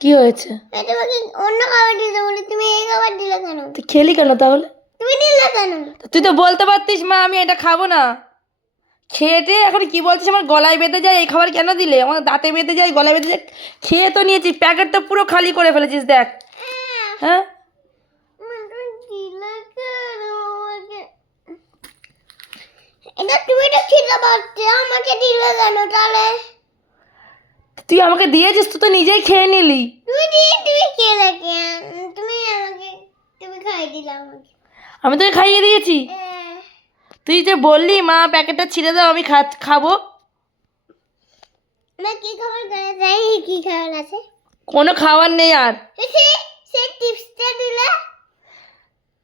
কি হয়েছে? তোমাকে অন্য খাবার দিতে বলি, তুমি এই খাবার দিলে কেন? তুই খেলি কেন তাহলে? তুমি দিলে কেন? তুই তো বলতে পারতিস মা আমি এটা খাবো না। খেয়েতে এখন কি বলছিস আমার গলায় বেঁধে যায়, এই খাবার কেন দিলে? আমার দাঁতে বেঁধে যায়, গলায় বেঁধে যায়। খেয়ে তো নিয়েছি, প্যাকেটটা পুরো খালি করে ফেলেছিস দেখ। হ্যাঁ এটা তুমি তো খেতে পারতে, আমাকে দিলে কেন তাহলে? তুই আমাকে দিয়েছিস, তুই তো নিজেই খেয়ে নিলি। তুমি খেলে কেন? তুমি খাই দিলে আমাকে। আমি তোকে খাইয়ে দিয়েছি। তুই যে বললি মা প্যাকেটটা ছিঁড়ে দাও আমি খাবো। না কি খাবার দেওয়া যায়? কি খাবার আছে? কোনো খাবার নেই আর। সে টিপসটা দিলে।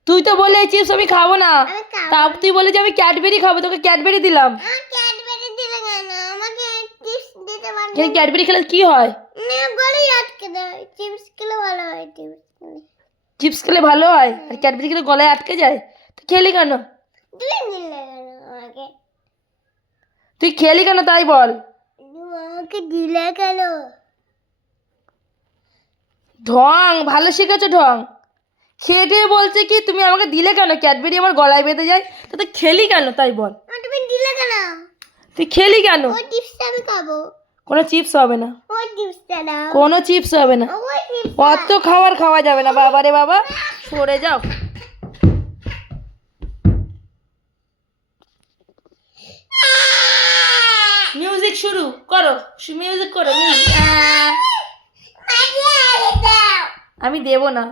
তুই তো বললি এই চিপস আমি খাবো না, আমি খাবো তা তুই বলে যে আমি ক্যাডবেরি খাবো, তোকে ক্যাডবেরি দিলাম। ক্যাডবেরি দিলে কেন? আমাকে টিপস দিতে পারবে? কিন্তু ক্যাডবেরি খেলে কি হয়? না গলায় আটকে দেয়। চিপস খেলে ভালো হয়। চিপস খেলে ভালো হয় আর ক্যাডবেরি খেলে গলায় আটকে যায়। তুই খেলি কেন? তুমি দিলে কেন আমাকে? তুই খেলি কেন তাই বল। আমাকে দিলে কেন? ঢং ভালো শিখেছো ঢং। খেয়ে টেয়ে বলছে কি তুমি আমাকে দিলে কেন, ক্যাডবেরি আমার গলায় বেঁধে যায়। তো তুই খেলি কেন তাই বল। তুমি দিলে কেন? তুই খেলি কেন? ওই টিপসটা আমি খাবো। কোনো চিপস হবে না, ওই টিপসটা দাও। কোনো চিপস হবে না। ওই টিপস অত খাবার খাওয়া যাবে না বাবা রে বাবা, সরে যাও। মিউজিক শুরু করো, মিউজিক করো, মিউজিক। আমি দেব না।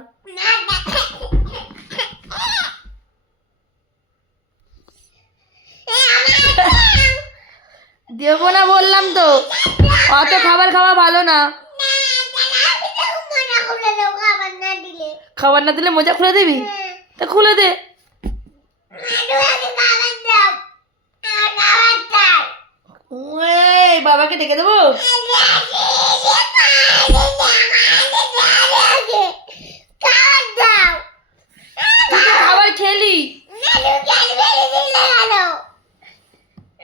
দেবো না বললাম তো, অত খাবার খাওয়া ভালো না। খাবার না দিলে মোজা খুলে দিবি? তা খুলে দে। এই বাবাকে ডেকে দেবো। তুই তো খাবার খেলি,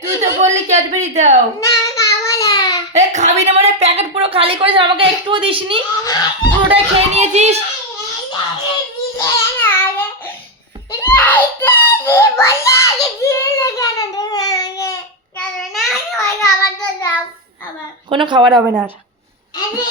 তুই তো বললি ক্যাডবেরি দাও। এ খাবি না মানে প্যাকেট পুরো খালি করেছিস, আমাকে একটুও দিসনি, পুরোটাই খেয়ে নিয়েছিস। কোনো খাবার হবে না আর।